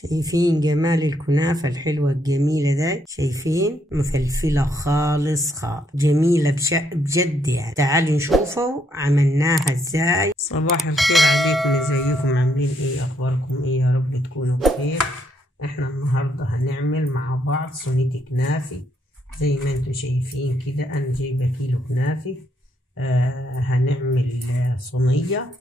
شايفين جمال الكنافة الحلوة الجميلة ده؟ شايفين مفلفلة خالص جميلة بجد يعني. تعالوا نشوفوا عملناها ازاي. صباح الخير عليكم، ازيكم عاملين ايه؟ اخباركم ايه؟ يا رب تكونوا بخير. احنا النهاردة هنعمل مع بعض صينية كنافة زي ما انتوا شايفين كده. انا جايبة كيلو كنافة. هنعمل صينية.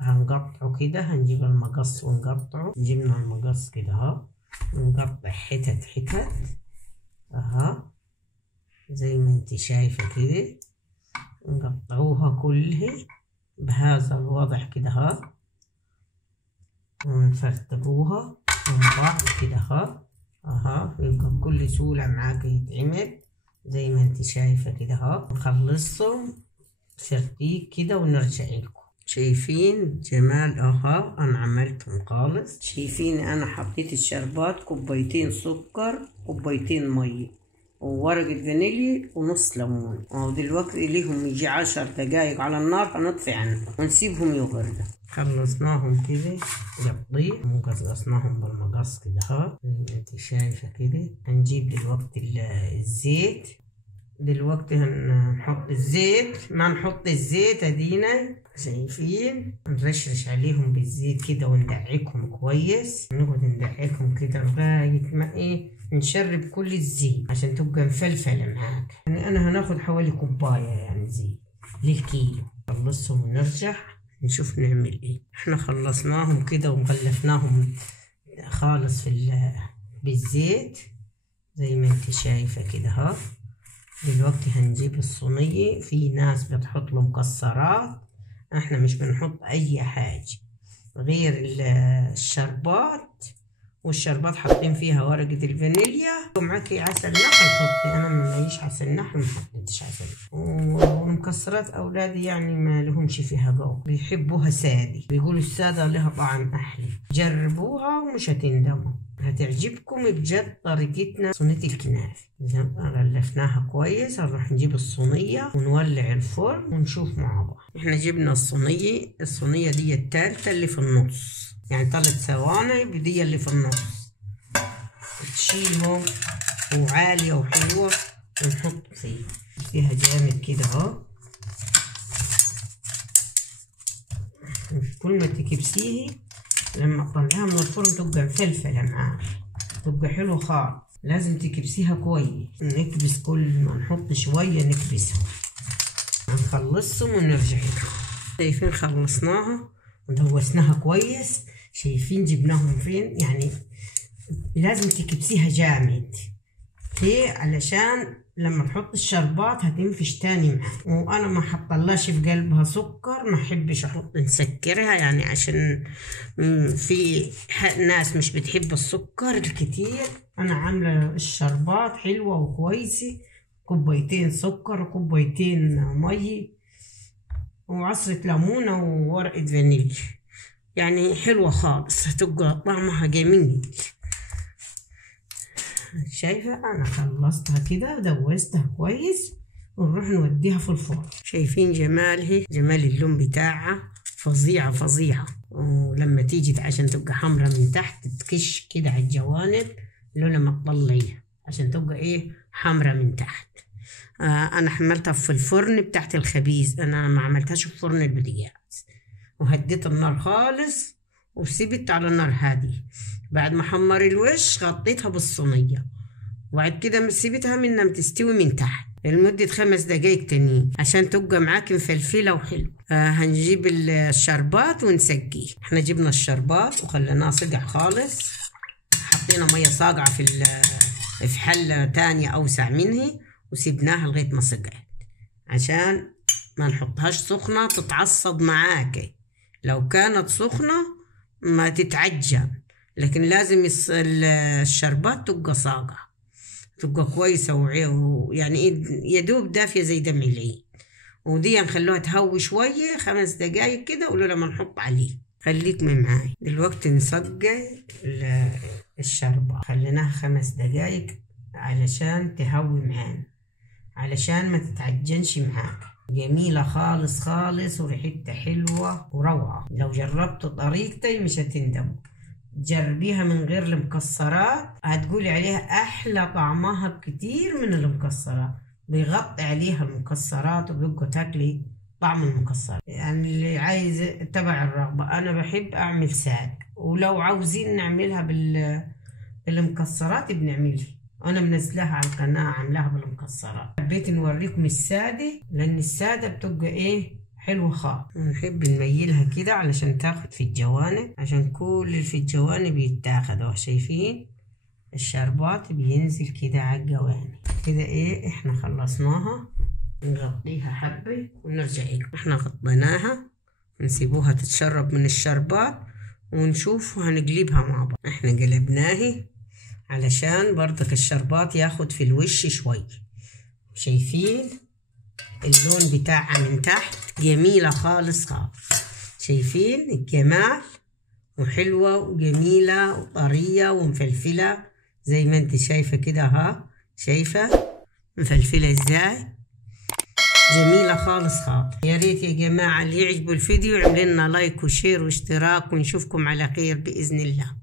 هنقطعه كده، هنجيب المقص ونقطعه. جبنا المقص كده اهو، ونقطع حتت اهو زي ما انت شايفة كده. نقطعوها كلها بهذا الوضع كده اهو، ونفرتبوها من بعض كده اهو يبقى بكل سهولة معاك يتعمل زي ما انت شايفة كده اهو. نخلصهم ترتيب كده ونرجع لكم. شايفين جمال اها، انا عملتهم خالص. شايفين انا حطيت الشربات كوبايتين سكر، كوبايتين ميه، وورقة فانيليا، ونص ليمون. ودلوقتي ليهم يجي 10 دقايق على النار، هنطفي عنهم ونسيبهم يبردوا. خلصناهم كده قطيع، وقصقصناهم بالمقص كده اهو زي ما انت شايفة كده. هنجيب دلوقتي الزيت. دلوقتي هنحط الزيت، ما نحط الزيت ادينا شايفين. نرشرش عليهم بالزيت كده وندعكهم كويس. نقعد ندعكهم كده لغاية ما ايه، نشرب كل الزيت عشان تبقى مفلفلة معاك. يعني انا هناخد حوالي كوباية يعني زيت للكيلو. نخلصهم ونرجع نشوف نعمل ايه. احنا خلصناهم كده وغلفناهم خالص بالزيت زي ما انت شايفة كده اهو. دلوقتي هنجيب الصينية. في ناس بتحط له مكسرات، احنا مش بنحط اي حاجة غير الشربات. والشربات حاطين فيها ورقة الفانيليا، ومعاكي عسل نحل حطي. انا ما معيش عسل نحل، ما حطيتش عسل. ومكسرات اولادي يعني ما لهمش فيها جو، بيحبوها سادة، بيقولوا السادة لها طعم احلى. جربوها ومش هتندموا، هتعجبكم بجد طريقتنا صينية الكنافة. غلفناها كويس. هنروح نجيب الصينية ونولع الفرن ونشوف مع بعض. احنا جبنا الصينية دي التالتة اللي في النص، يعني 3 ثواني بدي اللي في النص. تشيلهم وعالية وحلوة ونحط فيها جامد كده اهو. كل ما تكبسيه لما تطلعها من الفرن تبقى مفلفلة معاك، تبقى حلوة خالص. لازم تكبسيها كويس. نكبس كل ما نحط شوية نكبسها. هنخلصهم ونرجع لكم. شايفين خلصناها ودوسناها كويس. شايفين جبناهم فين؟ يعني لازم تكبسيها جامد. ليه؟ علشان لما تحط الشربات هتنفش تاني معاك. وانا ما حطلاش في قلبها سكر، ما احبش احط نسكرها يعني، عشان في ناس مش بتحب السكر الكتير. انا عامله الشربات حلوه وكويسه، كوبايتين سكر وكوبايتين ميه وعصرة ليمونة وورقة فانيليا، يعني حلوة خالص، هتبقى طعمها جميل. شايفة انا خلصتها كده دوستها كويس، ونروح نوديها في الفرن. شايفين جمالها، جمال اللون بتاعها فظيعة. ولما تيجي عشان تبقى حمرا من تحت تكش كده على الجوانب لما تطلعيها عشان تبقى ايه، حمرا من تحت. انا حملتها في الفرن بتاعت الخبيز، انا ما عملتهاش في فرن البوتاجاز. وهديت النار خالص وسيبت على النار هادي. بعد ما حمر الوش غطيتها بالصينية، وبعد كده سيبتها منها تستوي من تحت لمدة 5 دقايق تانيين عشان تبقى معاك مفلفلة وحلو. هنجيب الشربات ونسقيه. احنا جبنا الشربات وخليناه سقع خالص. حطينا مية ساقعة في حلة تانية أوسع منه، وسيبناها لغاية ما سقعت عشان ما نحطهاش سخنة تتعصب معاك. لو كانت سخنة ما تتعجن، لكن لازم الشربات تبقى ساقعة، تبقى كويسة ويعني يدوب دافية زي دمع العيد. ودي نخلوها تهوي شوية 5 دقايق كده، ولولا ما نحط عليه. خليك معاي دلوقتي نسقي الشربات. خليناها 5 دقايق علشان تهوي معانا، علشان ما تتعجنش معاك. جميلة خالص وريحتها حلوة وروعة. لو جربتوا طريقتي مش هتندموا. جربيها من غير المكسرات، هتقولي عليها احلى طعمها بكتير من المكسرات، بيغطي عليها المكسرات وبيبقى تاكلي طعم المكسرات. يعني اللي عايز تبع الرغبة. انا بحب اعمل سادة، ولو عاوزين نعملها بالمكسرات بنعملها، انا منزلها على القناة عاملاها بالمكسرات. حبيت نوريكم السادة لان السادة بتبقى ايه حلوة خالص. نحب نميلها كده علشان تاخد في الجوانب، عشان كل اللي في الجوانب يتاخد اهو. شايفين الشربات بينزل كده على الجوانب كده. ايه احنا خلصناها، نغطيها حبة ونرجع لكم. احنا غطيناها، نسيبوها تتشرب من الشربات ونشوف هنقلبها مع بعض. احنا قلبناها علشان برضك الشربات ياخد في الوش شوي. شايفين اللون بتاعها من تحت جميلة خالص خالص. شايفين الجمال، وحلوة وجميلة وطرية ومفلفلة زي ما انت شايفة كده. ها شايفة مفلفلة ازاي، جميلة خالص خالص. يا ريت يا جماعة اللي يعجبوا الفيديو يعمل لنا لايك وشير واشتراك، ونشوفكم على خير بإذن الله.